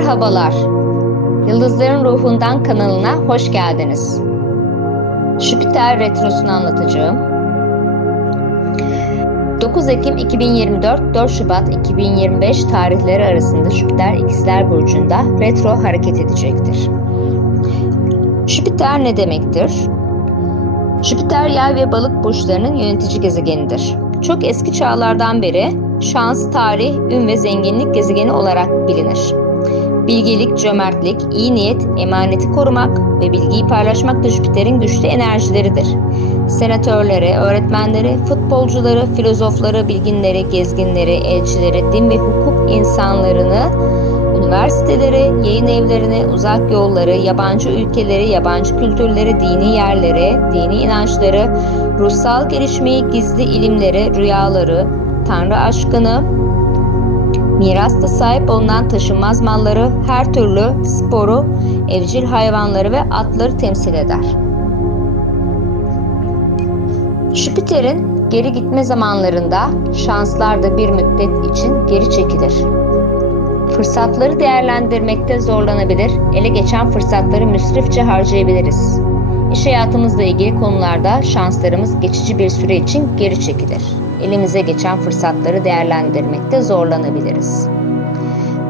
Merhabalar. Yıldızların Ruhundan kanalına hoş geldiniz. Jüpiter Retrosu'nu anlatacağım. 9 Ekim 2024 4 Şubat 2025 tarihleri arasında Jüpiter İkizler Burcu'nda retro hareket edecektir. Jüpiter ne demektir? Jüpiter yay ve balık burçlarının yönetici gezegenidir. Çok eski çağlardan beri şans, tarih, ün ve zenginlik gezegeni olarak bilinir. Bilgelik, cömertlik, iyi niyet, emaneti korumak ve bilgiyi paylaşmak da Jüpiter'in güçlü enerjileridir. Senatörleri, öğretmenleri, futbolcuları, filozofları, bilginleri, gezginleri, elçileri, din ve hukuk insanlarını, üniversiteleri, yayın evlerini, uzak yolları, yabancı ülkeleri, yabancı kültürleri, dini yerleri, dini inançları, ruhsal gelişmeyi, gizli ilimleri, rüyaları, tanrı aşkını, mirasta sahip olunan taşınmaz malları, her türlü sporu, evcil hayvanları ve atları temsil eder. Jüpiter'in geri gitme zamanlarında şanslar da bir müddet için geri çekilir. Fırsatları değerlendirmekte zorlanabilir, ele geçen fırsatları müsrifçe harcayabiliriz. İş hayatımızla ilgili konularda şanslarımız geçici bir süre için geri çekilir. Elimize geçen fırsatları değerlendirmekte zorlanabiliriz.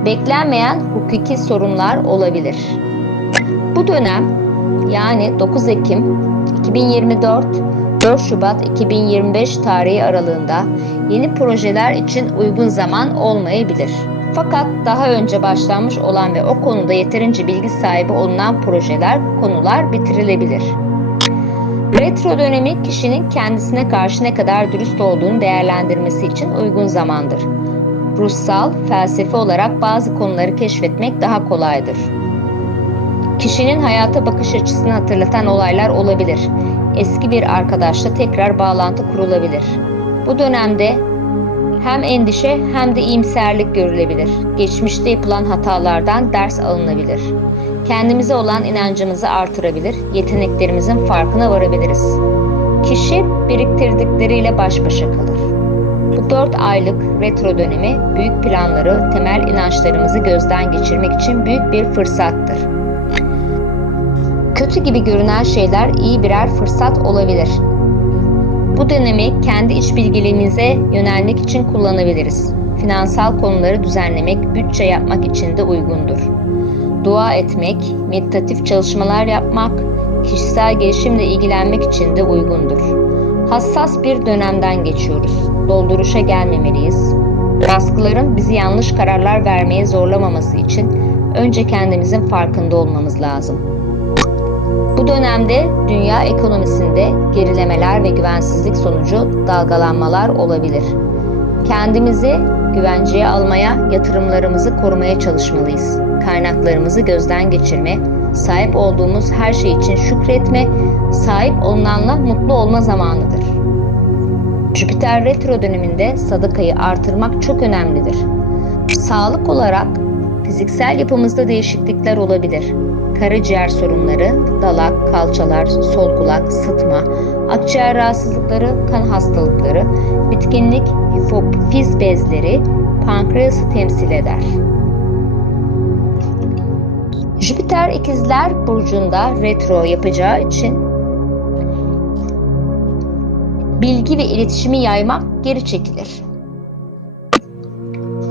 Beklenmeyen hukuki sorunlar olabilir. Bu dönem yani 9 Ekim 2024 4 Şubat 2025 tarihi aralığında yeni projeler için uygun zaman olmayabilir. Fakat daha önce başlanmış olan ve o konuda yeterince bilgi sahibi olunan projeler, konular bitirilebilir. Retro dönemi kişinin kendisine karşı ne kadar dürüst olduğunu değerlendirmesi için uygun zamandır. Ruhsal, felsefi olarak bazı konuları keşfetmek daha kolaydır. Kişinin hayata bakış açısını hatırlatan olaylar olabilir. Eski bir arkadaşla tekrar bağlantı kurulabilir. Bu dönemde hem endişe hem de iyimserlik görülebilir. Geçmişte yapılan hatalardan ders alınabilir. Kendimize olan inancımızı artırabilir, yeteneklerimizin farkına varabiliriz. Kişi biriktirdikleriyle baş başa kalır. Bu 4 aylık retro dönemi büyük planları, temel inançlarımızı gözden geçirmek için büyük bir fırsattır. Kötü gibi görünen şeyler iyi birer fırsat olabilir. Bu dönemi kendi iç bilgiliğimize yönelmek için kullanabiliriz. Finansal konuları düzenlemek, bütçe yapmak için de uygundur. Dua etmek, meditatif çalışmalar yapmak, kişisel gelişimle ilgilenmek için de uygundur. Hassas bir dönemden geçiyoruz. Dolduruşa gelmemeliyiz. Baskıların bizi yanlış kararlar vermeye zorlamaması için önce kendimizin farkında olmamız lazım. Bu dönemde dünya ekonomisinde gerilemeler ve güvensizlik sonucu dalgalanmalar olabilir. Kendimizi güvenceye almaya, yatırımlarımızı korumaya çalışmalıyız. Kaynaklarımızı gözden geçirme, sahip olduğumuz her şey için şükretme, sahip olunanla mutlu olma zamanıdır. Jüpiter retro döneminde sadakayı artırmak çok önemlidir. Sağlık olarak fiziksel yapımızda değişiklikler olabilir karaciğer sorunları, dalak, kalçalar, sol kulak, sıtma, akciğer rahatsızlıkları, kan hastalıkları, bitkinlik, hipofiz bezleri, pankreası temsil eder. Jüpiter ikizler burcunda retro yapacağı için bilgi ve iletişimi yaymak geri çekilir.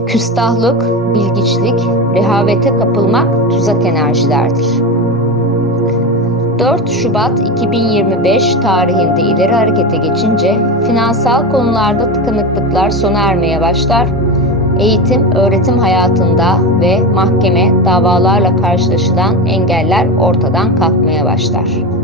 Küstahlık, bilgiçlik, rehavete kapılmak tuzak enerjilerdir. 4 Şubat 2025 tarihinde ileri harekete geçince finansal konularda tıkanıklıklar sona ermeye başlar. Eğitim, öğretim hayatında ve mahkeme davalarla karşılaşılan engeller ortadan kalkmaya başlar.